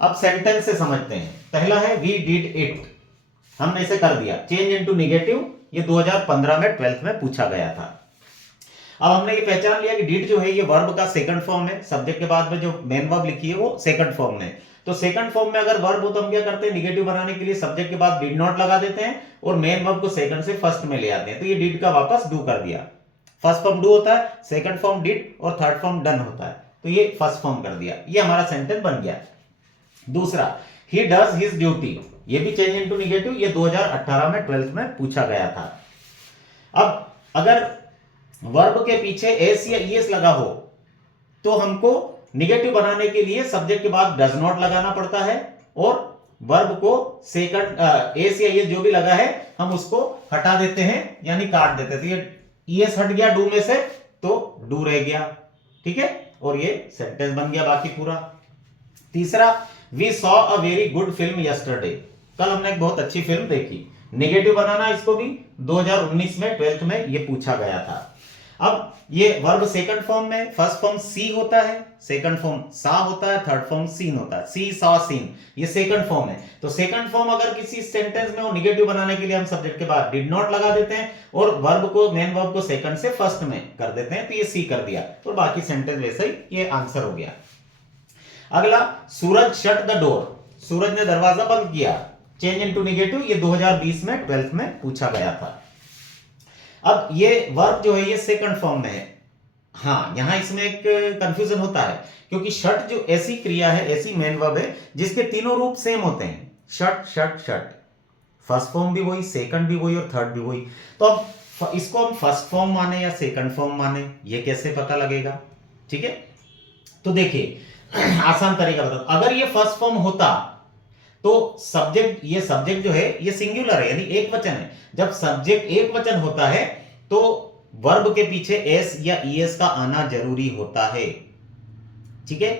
अब सेंटेंस से समझते हैं। पहला है वी डिड इट, हमने इसे कर दिया। चेंज इनटू नेगेटिव, ये 2015 में 12th में पूछा गया था। अब हमने ये पहचान लिया कि डिड जो है ये वर्ब का सेकंड फॉर्म है, सब्जेक्ट के बाद में जो मेन वर्ब लिखी है वो सेकंड फॉर्म में। तो सेकंड फॉर्म में अगर वर्ब हो तो हम क्या करते हैं, नेगेटिव बनाने के लिए सब्जेक्ट के बाद डिड नॉट लगा देते हैं और मेन वर्ब को सेकंड से फर्स्ट में ले आते हैं। तो ये डिड का वापस डू कर दिया। फर्स्ट फॉर्म डू होता है, सेकंड फॉर्म डिड और थर्ड फॉर्म डन होता है, तो ये फर्स्ट फॉर्म कर दिया। ये हमारा सेंटेंस बन गया। दूसरा, ही डज हिज ड्यूटी, ये भी चेंज इनटू नेगेटिव, ये 2018 में 12th में पूछा गया था। अब अगर वर्ब के पीछे एस या ईएस लगा हो तो हमको नेगेटिव बनाने के लिए सब्जेक्ट के बाद डज नॉट लगाना पड़ता है और वर्ब को सेकंड एस या ईएस जो भी लगा है हम उसको हटा देते हैं, यानी काट देते हैं। तो ये ईएस हट गया डू में से तो डू रह गया, ठीक है, और ये सेंटेंस बन गया बाकी पूरा। तीसरा, we saw a very good film yesterday, कल हमने एक बहुत अच्छी फिल्म देखी। नेगेटिव बनाना इसको भी 2019 में 12th में ये पूछा गया था। अब ये वर्ब सेकंड फॉर्म में, फर्स्ट फॉर्म सी होता है, सेकंड फॉर्म सा होता है, थर्ड फॉर्म सीन होता है। सी सा सीन ये सेकंड फॉर्म है। तो सेकंड फॉर्म अगर किसी सेंटेंस में वो नेगेटिव बनाने के लिए हम सब्जेक्ट के बाद डिड नॉट लगा देते हैं और वर्ब को, मेन वर्ब को सेकंड से फर्स्ट में कर देते हैं, तो ये सी कर दिया और बाकी सेंटेंस वैसे ही, ये आंसर हो गया। अगला, सूरज शट द डोर, सूरज ने दरवाजा बंद किया। चेंज इनटू नेगेटिव, ये 2020 में 12th में पूछा गया था। अब ये वर्ब जो है ये सेकंड फॉर्म में है। हाँ, यहां इसमें एक कंफ्यूजन होता है क्योंकि शट जो ऐसी क्रिया है, ऐसी मेन वर्ब है जिसके तीनों रूप सेम होते हैं। Shut shut shut, first form भी वही, सेकंड भी वही और थर्ड भी वही। तो अब इसको हम फर्स्ट फॉर्म माने या सेकंड फॉर्म माने, ये कैसे पता लगेगा? ठीक है, तो देखिए आसान तरीका बता, अगर ये फर्स्ट फॉर्म होता तो सब्जेक्ट, ये सब्जेक्ट जो है ये सिंगुलर है यानी एक वचन है। जब सब्जेक्ट एक वचन होता है तो वर्ब के पीछे एस या ईएस का आना जरूरी होता है, ठीक है।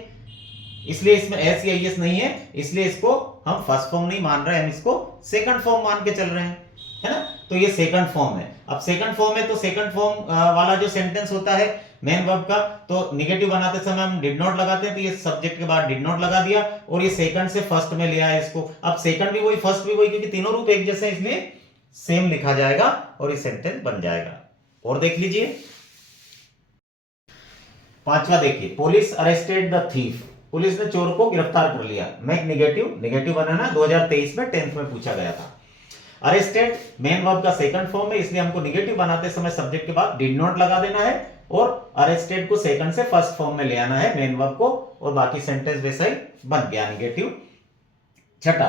इसलिए इसमें एस या ईएस नहीं है, इसलिए इसको हम फर्स्ट फॉर्म नहीं मान रहे हैं, हम इसको सेकंड फॉर्म मान के चल रहे हैं, है ना। तो ये सेकंड फॉर्म है। अब सेकंड फॉर्म है तो सेकंड फॉर्म वाला जो सेंटेंस होता है मेन वर्ब का, तो नेगेटिव बनाते समय हम डिड नॉट लगाते हैं, तो ये सब्जेक्ट के बाद डिड नॉट लगा दिया और ये सेकंड से फर्स्ट में ले आया इसको। अब सेकंड भी वही, फर्स्ट भी वही, क्योंकि तीनों रूप एक जैसे हैं इसलिए सेम लिखा जाएगा और ये सेंटेंस बन जाएगा। और देख लीजिए पांचवा, देखिए, police arrested the thief, police ने चोर को गिरफ्तार कर लिया। मेक नेगेटिव, नेगेटिव बनाना 2023 में 10th में पूछा गया था। अरेस्टेड मेन वर्ब का सेकंड फॉर्म है, इसलिए हमको नेगेटिव बनाते समय सब्जेक्ट के बाद डिड नॉट लगा देना है और अरेस्टेड को सेकंड से फर्स्ट फॉर्म में ले आना है मेन वर्ब को, और बाकी सेंटेंस वैसा ही बन गया नेगेटिव। छठा,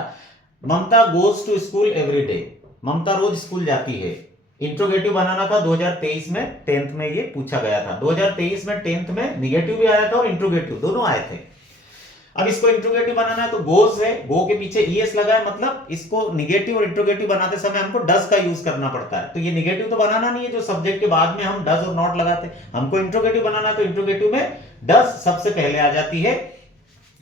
Mamta goes to school every day, Mamta रोज स्कूल जाती है। इंट्रोगेटिव बनाना था 2023 में 10th में ये पूछा गया था। 2023 में 10th में नेगेटिव भी आया था और इंट्रोगेटिव दोनों आए थे। अब इसको इंट्रोगेटिव बनाना है तो गोज है, गो के पीछे ईएस लगा है, मतलब इसको नेगेटिव और इंट्रोगेटिव बनाते समय हमको डज का यूज करना पड़ता है। तो ये नेगेटिव तो बनाना नहीं है जो सब्जेक्ट के बाद में हम डज और नॉट लगाते हैं, हमको इंट्रोगेटिव बनाना है तो इंट्रोगेटिव में डज सबसे पहले आ जाती है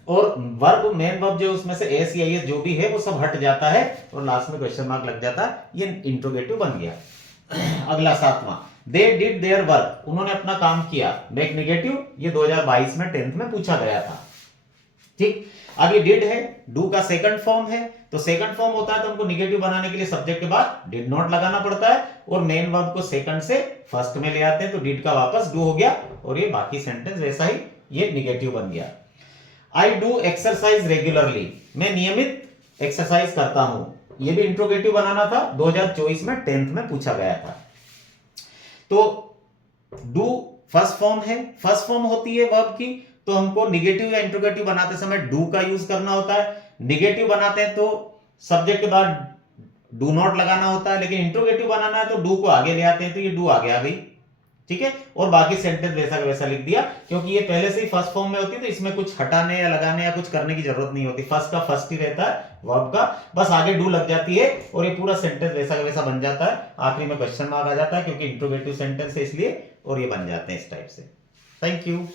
और वर्ब, मेन वर्ब जो उसमें से एस या ईएस जो भी है वो सब हट जाता है और लास्ट में क्वेश्चन मार्क लग जाता है, ये इंट्रोगेटिव बन गया। अगला सातवां, दे डिड देयर वर्क, उन्होंने अपना काम किया। मेक नेगेटिव, ये 2022 में 10th में पूछा गया था, ठीक। अब ये डिड है, डू का सेकंड फॉर्म है, तो सेकंड फॉर्म होता है तो हमको नेगेटिव बनाने के लिए सब्जेक्ट के बाद डिड नॉट लगाना पड़ता है और मेन वर्ब को सेकंड से फर्स्ट में ले आते हैं, तो डिड का वापस डू हो गया और ये बाकी सेंटेंस वैसा ही, ये नेगेटिव बन गया। आई डू एक्सरसाइज रेगुलरली, मैं नियमित एक्सरसाइज करता हूं, ये भी इंट्रोगेटिव बनाना था, 2024 में 10th में पूछा गया था। तो डू फर्स्ट फॉर्म है, फर्स्ट फॉर्म होती है वर्ब की, तो हमको नेगेटिव या इंट्रोगेटिव बनाते समय डू का यूज करना होता है। नेगेटिव बनाते हैं तो सब्जेक्ट के बाद डू नॉट लगाना होता है, लेकिन इंट्रोगेटिव बनाना है तो डू को आगे ले आते हैं, तो ये डू आगे आ गई, ठीक है। और बाकी सेंटेंस वैसा का वैसा लिख दिया, क्योंकि ये पहले से ही फर्स्ट फॉर्म में होती है तो इसमें कुछ हटाने या लगाने या कुछ करने की जरूरत नहीं होती। फर्स्ट का फर्स्ट ही रहता है वर्ब का, बस आगे डू लग जाती है और ये पूरा सेंटेंस वैसा का वैसा बन जाता है। आखिरी में क्वेश्चन मार्क आ जाता है क्योंकि इंट्रोगेटिव सेंटेंस है इसलिए, और ये बन जाते हैं इस टाइप से। Thank you.